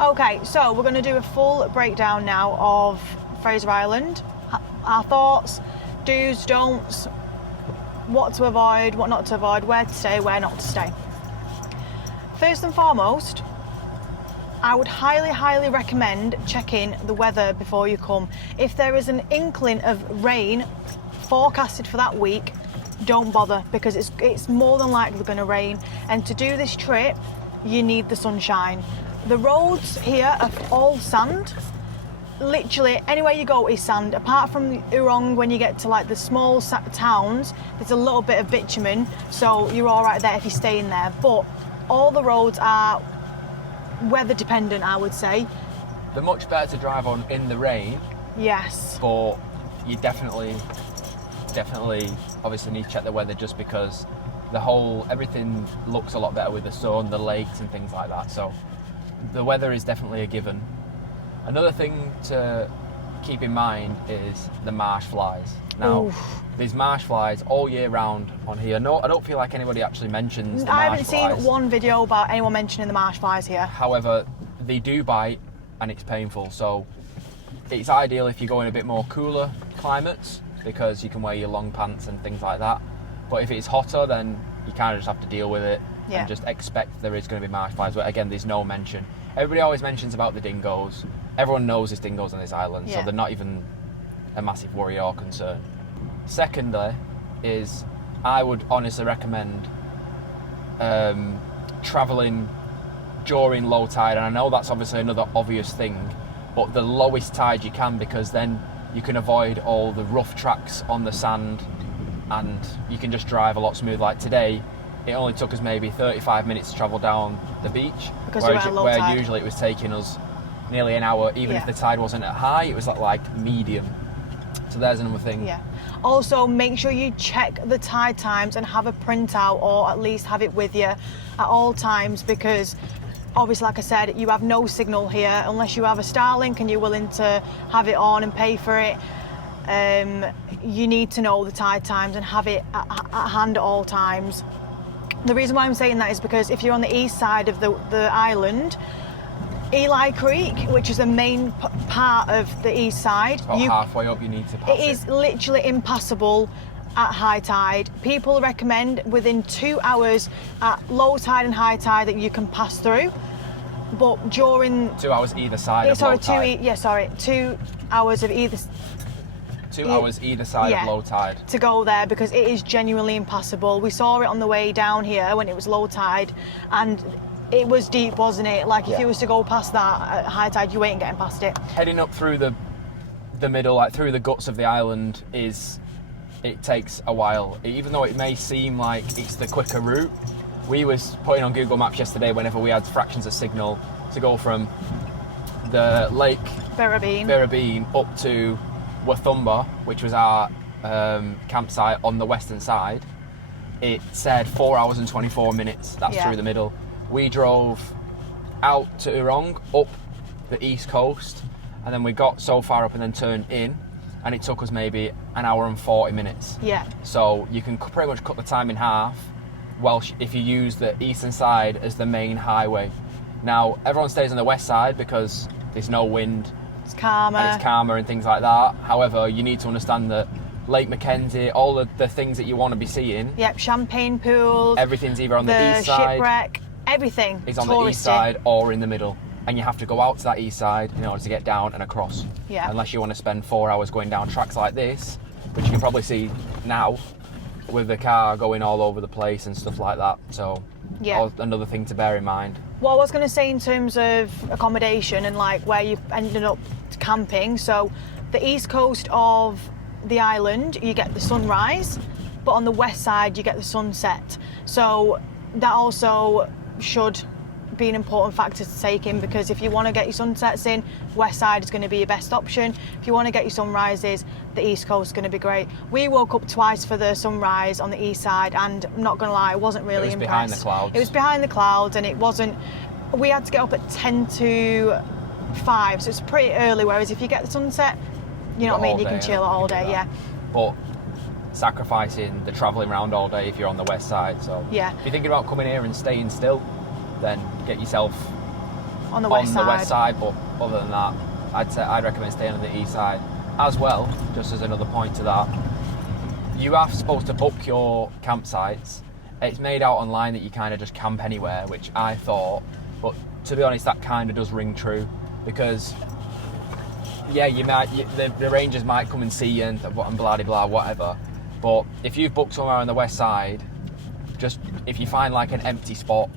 Okay, so we're going to do a full breakdown now of Fraser Island, our thoughts, do's, don'ts, what to avoid, what not to avoid, where to stay, where not to stay. First and foremost, I would highly, highly recommend checking the weather before you come. If there is an inkling of rain forecasted for that week, don't bother, because it's more than likely going to rain. And to do this trip, you need the sunshine. The roads here are all sand. Literally anywhere you go is sand, apart from Urong. When you get to like the small towns, there's a little bit of bitumen, so you're all right there if you stay in there. But all the roads are weather dependent, I would say. They're much better to drive on in the rain. Yes. But you definitely obviously need to check the weather, just because everything looks a lot better with the sun, the lakes and things like that. So the weather is definitely a given. Another thing to keep in mind is the marsh flies. Now, Oof. There's marsh flies all year round on here. No, I don't feel like anybody actually mentions the I marsh haven't flies. seen one video about anyone mentioning the marsh flies here. However, they do bite and it's painful. So it's ideal if you go in a bit more cooler climates, because you can wear your long pants and things like that. But if it's hotter, then you kind of just have to deal with it and just expect there is going to be marsh flies. But again, there's no mention. Everybody always mentions about the dingoes. Everyone knows there's dingoes on this island, so they're not even a massive worry or concern. Secondly, is I would honestly recommend travelling during low tide, and I know that's obviously another obvious thing, but the lowest tide you can, because then you can avoid all the rough tracks on the sand and you can just drive a lot smoother. Like today, it only took us maybe 35 minutes to travel down the beach, because where usually it was taking us nearly an hour, even if the tide wasn't at high, it was at like medium. So there's another thing. Yeah. Also, make sure you check the tide times and have a printout, or at least have it with you at all times, because obviously, like I said, you have no signal here unless you have a Starlink and you're willing to have it on and pay for it. You need to know the tide times and have it at hand at all times. The reason why I'm saying that is because if you're on the east side of the island, Eli Creek, which is the main part of the east side, about halfway up you need to pass it. It is literally impassable at high tide. People recommend within 2 hours at low tide and high tide that you can pass through, but during 2 hours either side of low tide. 2 hours of either 2 hours either side of low tide to go there, because it is genuinely impassable. We saw it on the way down here when it was low tide, and it was deep, wasn't it? Like if you was to go past that at high tide, you ain't getting past it. Heading up through the middle, like through the guts of the island, it takes a while. Even though it may seem like it's the quicker route, we was putting on Google Maps yesterday whenever we had fractions of signal to go from the Lake Birrabeen up to Wathumba, which was our campsite on the western side. It said 4 hours and 24 minutes. That's through the middle. We drove out to Urong, up the east coast, and then we got so far up and then turned in, and it took us maybe an hour and 40 minutes. Yeah. So you can pretty much cut the time in half if you use the eastern side as the main highway. Now, everyone stays on the west side because there's no wind. It's calmer. And it's calmer and things like that. However, you need to understand that Lake Mackenzie, all of the things that you want to be seeing. Yep, champagne pools. Everything's either on the east side. The shipwreck. Everything is on the east side or in the middle, and you have to go out to that east side in order to get down and across. Yeah. Unless you want to spend 4 hours going down tracks like this, which you can probably see now with the car going all over the place and stuff like that. So another thing to bear in mind. What I was going to say in terms of accommodation and like where you ended up camping, so the east coast of the island you get the sunrise, but on the west side you get the sunset. So that also should be an important factor to take in, because if you want to get your sunsets in, west side is going to be your best option. If you want to get your sunrises, the east coast is going to be great. We woke up twice for the sunrise on the east side, and I'm not going to lie, I wasn't really impressed. Behind the clouds. It was behind the clouds, and it wasn't. We had to get up at 10 to 5, so it's pretty early, whereas if you get the sunset, you know what I mean, you can chill all day. But sacrificing the travelling around all day if you're on the west side. So if you're thinking about coming here and staying still, then get yourself On the west side. But other than that, I'd recommend staying on the east side. As well, just as another point to that, you are supposed to book your campsites. It's made out online that you kind of just camp anywhere, which I thought, but to be honest, that kind of does ring true, because yeah, the rangers might come and see you and blah de blah whatever, but if you've booked somewhere on the west side, just if you find like an empty spot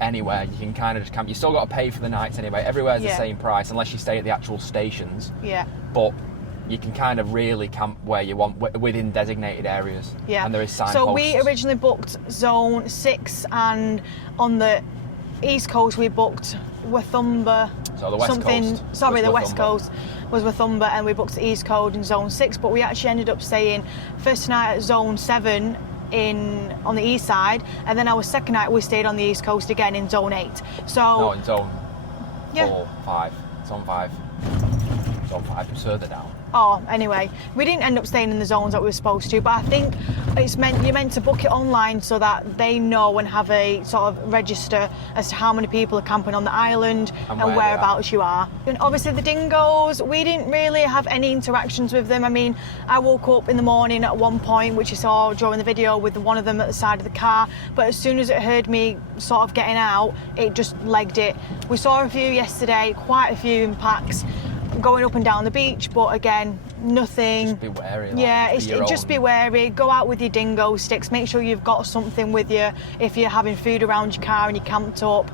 anywhere, you can kind of just camp. You still got to pay for the nights anyway. Everywhere's the same price unless you stay at the actual stations. Yeah. But you can kind of really camp where you want within designated areas. Yeah. And there is signposts. So we originally booked Zone 6, and on the East Coast we booked Wathumba. So the West Coast. Sorry, the West Coast was Wathumba, and we booked the East Coast in Zone 6, but we actually ended up staying first night at Zone 7 on the east side, and then our second night we stayed on the East Coast again in Zone 8. So no, in Zone 4, 5. Zone 5. Zone 5 was further down. Oh, anyway, we didn't end up staying in the zones that we were supposed to, but I think you're meant to book it online so that they know and have a sort of register as to how many people are camping on the island and whereabouts you are. And obviously the dingoes, we didn't really have any interactions with them. I mean, I woke up in the morning at one point, which you saw during the video, with one of them at the side of the car, but as soon as it heard me sort of getting out, it just legged it. We saw a few yesterday, quite a few in packs, going up and down the beach, but again, nothing. Just be wary. Just be wary. Go out with your dingo sticks. Make sure you've got something with you if you're having food around your car and you're camped up.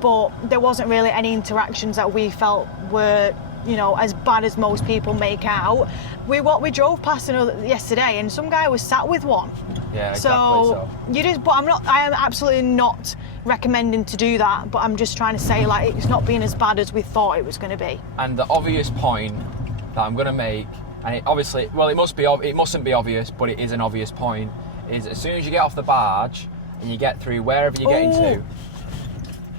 But there wasn't really any interactions that we felt were, as bad as most people make out. We drove past another yesterday, and some guy was sat with one. Yeah, exactly. But I am absolutely not recommending to do that, but I'm just trying to say, like, it's not being as bad as we thought it was going to be. And the obvious point that I'm going to make, and it mustn't be obvious, but it is an obvious point, is as soon as you get off the barge and you get through wherever you're getting to,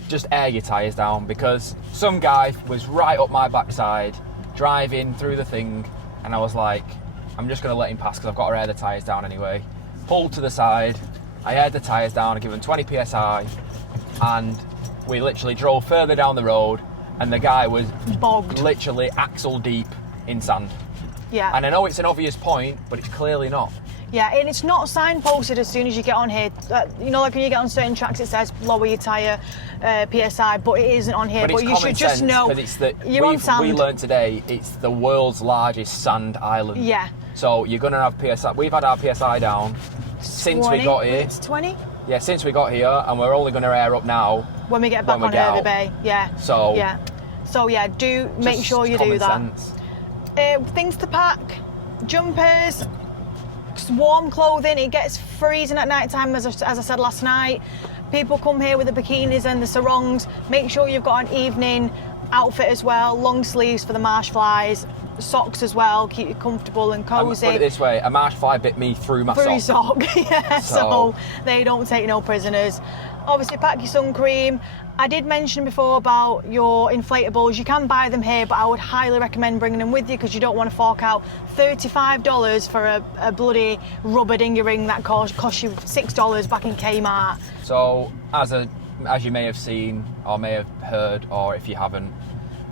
just air your tyres down, because some guy was right up my backside driving through the thing, and I was like, I'm just going to let him pass because I've got to air the tyres down anyway. Pulled to the side, I aired the tyres down, I gave him 20 psi, and we literally drove further down the road, and the guy was bogged, literally axle deep in sand. Yeah. And I know it's an obvious point, but it's clearly not. Yeah, and it's not signposted as soon as you get on here. Like when you get on certain tracks, it says lower your tyre PSI, but it isn't on here. But you should just know you're on sand. We learned today it's the world's largest sand island. Yeah. So you're going to have PSI. We've had our PSI down since we got here. It's 20? Yeah, since we got here, and we're only going to air up now. When we get back on Hervey Bay, yeah. So yeah, do make sure you do that. Things to pack, jumpers, warm clothing. It gets freezing at night time, as I said last night. People come here with the bikinis and the sarongs. Make sure you've got an evening outfit as well, long sleeves for the marsh flies, socks as well, keep you comfortable and cosy. Put it this way, a marsh fly bit me through my sock. Yeah, so they don't take no prisoners. Obviously pack your sun cream. I did mention before about your inflatables. You can buy them here, but I would highly recommend bringing them with you because you don't want to fork out $35 for a bloody rubber dinghy ring that cost you $6 back in Kmart. So as you may have seen or may have heard, or if you haven't,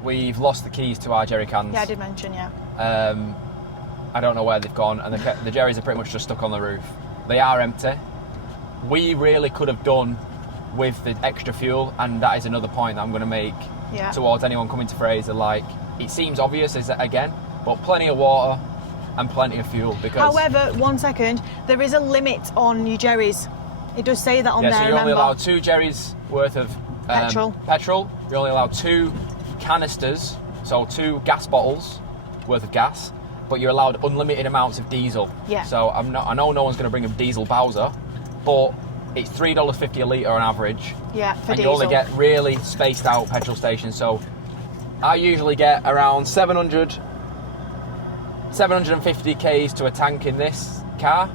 we've lost the keys to our jerry cans. Yeah, I did mention, yeah. I don't know where they've gone, and the jerrys are pretty much just stuck on the roof. They are empty. We really could have done with the extra fuel, and that is another point that I'm going to make towards anyone coming to Fraser. Like, it seems obvious again, but plenty of water and plenty of fuel. Because however, 1 second, there is a limit on your jerrys. It does say that on there. So you're only allowed 2 jerrys worth of petrol. You're only allowed 2 canisters, so 2 gas bottles worth of gas, but you're allowed unlimited amounts of diesel. Yeah. So I know no one's going to bring a diesel Bowser, but it's $3.50 a litre on average. Yeah, for and diesel. You only get really spaced out petrol stations. So I usually get around 750 Ks to a tank in this car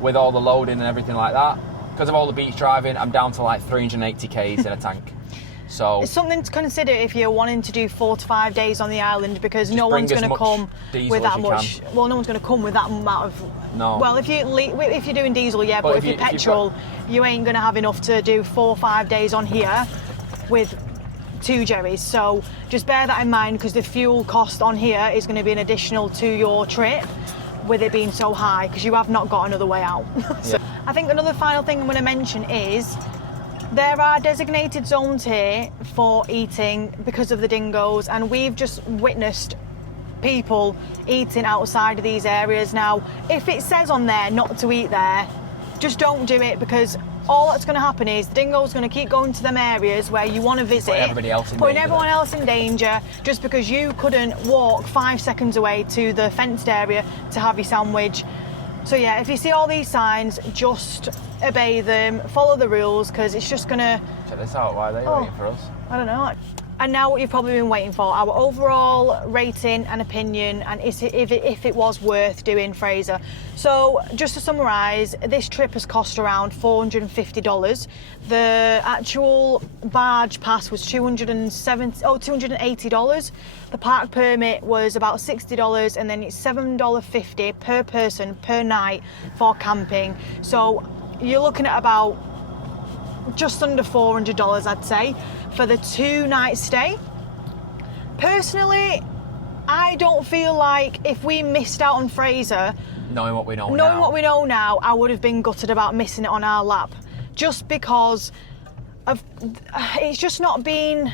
with all the loading and everything like that. Because of all the beach driving, I'm down to like 380 Ks in a tank. So it's something to consider if you're wanting to do 4 to 5 days on the island, because no one's going to come with that much. Well, no one's going to come with that amount of. No. Well, if you're doing diesel, yeah, but if you're petrol, you ain't going to have enough to do 4 or 5 days on here with to Jerry's. So just bear that in mind, because the fuel cost on here is going to be an additional to your trip, with it being so high, because you have not got another way out. So Yeah. I think another final thing I'm going to mention is there are designated zones here for eating because of the dingoes, and we've just witnessed people eating outside of these areas. Now, if it says on there not to eat there, just don't do it, because all that's going to happen is the dingo's going to keep going to them areas where you want to visit, Putting everybody else in putting danger. everyone else in danger, just because you couldn't walk 5 seconds away to the fenced area to have your sandwich. So yeah, if you see all these signs, just obey them, follow the rules, because it's just going to... Check this out, why are they waiting for us? I don't know. And now what you've probably been waiting for, our overall rating and opinion, and if it was worth doing, Fraser. So just to summarise, this trip has cost around $450. The actual barge pass was $280. The park permit was about $60, and then it's $7.50 per person per night for camping. So you're looking at about just under $400, I'd say, for the 2-night stay. Personally, I don't feel like if we missed out on Fraser, Knowing what we know now, I would have been gutted about missing it on our lap, just because of it's just not been...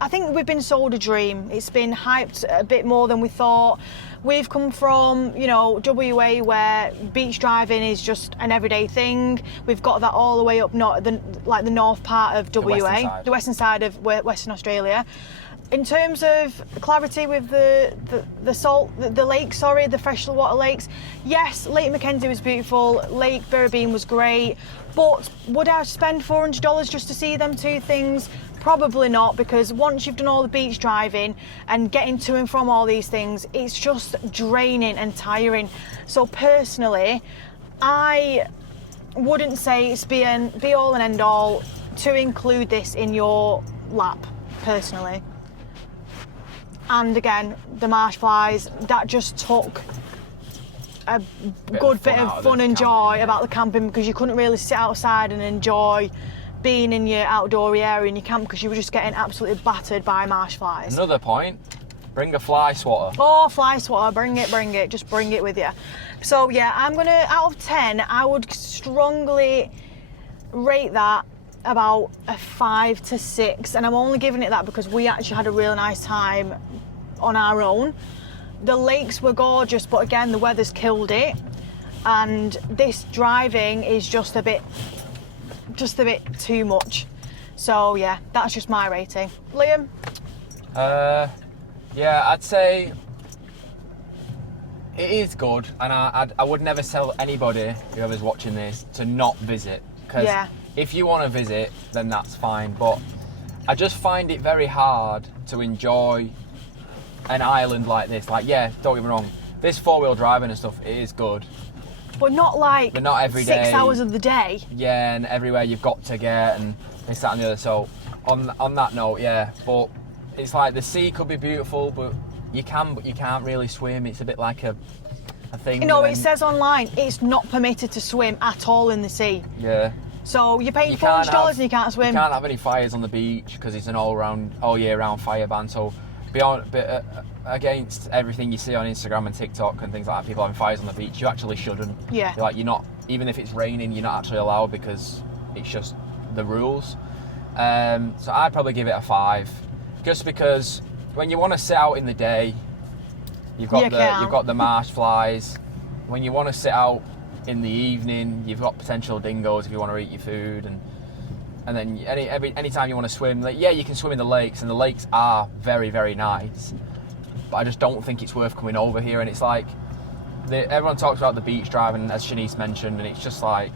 I think we've been sold a dream. It's been hyped a bit more than we thought. We've come from, you know, WA, where beach driving is just an everyday thing. We've got that all the way up north, the north part of WA, the western side of Western Australia. In terms of clarity with the lake, the freshwater lakes, yes, Lake Mackenzie was beautiful, Lake Birrabeen was great, but would I spend $400 just to see them two things? Probably not, because once you've done all the beach driving and getting to and from all these things, it's just draining and tiring. So personally, I wouldn't say it's be all and end all to include this in your lap, personally. And again, the marsh flies, that just took a good bit of fun and joy about the camping, because you couldn't really sit outside and enjoy being in your outdoor area in your camp, because you were just getting absolutely battered by marsh flies. Another point, bring a fly swatter. Oh, fly swatter, bring it, just bring it with you. So yeah, I'm gonna, out of 10, I would strongly rate that about a 5 to 6, and I'm only giving it that because we actually had a really nice time on our own. The lakes were gorgeous, but again, the weather's killed it, and this driving is just a bit too much. So yeah, that's just my rating. Liam? Yeah, I'd say it is good, and I would never tell anybody, whoever's watching this, to not visit, because if you want to visit, then that's fine, but I just find it very hard to enjoy an island like this. Like, yeah, don't get me wrong, this 4-wheel driving and stuff, it is good, but not every 6 hours of the day. Yeah, and everywhere you've got to get, and this, that, and the other. So on that note, yeah, but it's like the sea could be beautiful, but you can't really swim. It's a bit like a thing. You know, it says online it's not permitted to swim at all in the sea. Yeah. So you're paying $400 and you can't swim. You can't have any fires on the beach because it's an all year round fire ban. So against everything you see on Instagram and TikTok and things like that, people having fires on the beach, you actually shouldn't. Yeah. You're not, even if it's raining, you're not actually allowed, because it's just the rules. So I'd probably give it a 5, just because when you want to sit out in the day, you've got the marsh flies. When you want to sit out in the evening, you've got potential dingoes if you want to eat your food, and then any time you want to swim, like, yeah, you can swim in the lakes, and the lakes are very, very nice, but I just don't think it's worth coming over here. And it's like everyone talks about the beach driving, as Shanice mentioned, and it's just like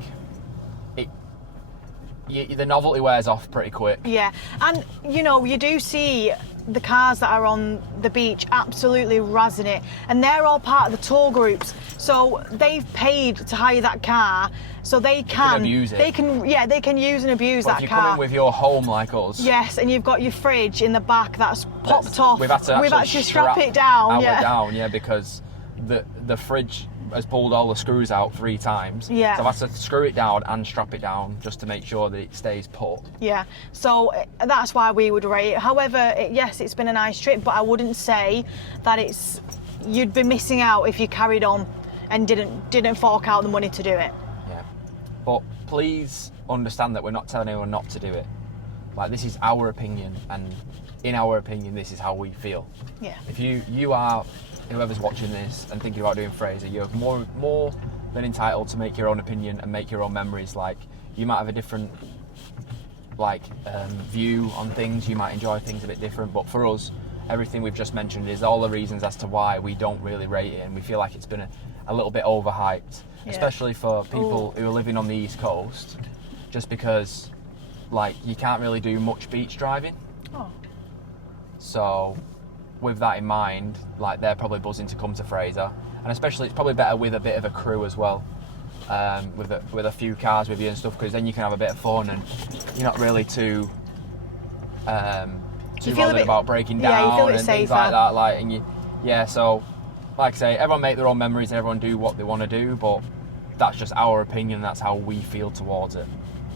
the novelty wears off pretty quick. Yeah, and you know, you do see the cars that are on the beach absolutely razzing it, and they're all part of the tour groups, so they've paid to hire that car, so they can abuse it. They can use and abuse that car. If you come in with your home like us, yes, and you've got your fridge in the back that's popped off, we've actually strap it down, because the fridge has pulled all the screws out 3 times. Yeah. So I've had to screw it down and strap it down just to make sure that it stays put. Yeah, so that's why we would rate it. However, yes, it's been a nice trip, but I wouldn't say that you'd be missing out if you carried on and didn't fork out the money to do it. Yeah. But please understand that we're not telling anyone not to do it. Like, this is our opinion, and in our opinion, this is how we feel. Yeah. If you are, whoever's watching this and thinking about doing Fraser, you're more than entitled to make your own opinion and make your own memories. Like, you might have a different view on things, you might enjoy things a bit different, but for us, everything we've just mentioned is all the reasons as to why we don't really rate it, and we feel like it's been a little bit overhyped, especially for people who are living on the East Coast, just because, like, you can't really do much beach driving. Oh. So with that in mind, like, they're probably buzzing to come to Fraser, and especially it's probably better with a bit of a crew as well, with a few cars with you and stuff, because then you can have a bit of fun and you're not really too bothered about breaking down and things like that. Like, and so like I say, everyone make their own memories and everyone do what they want to do, but that's just our opinion. That's how we feel towards it.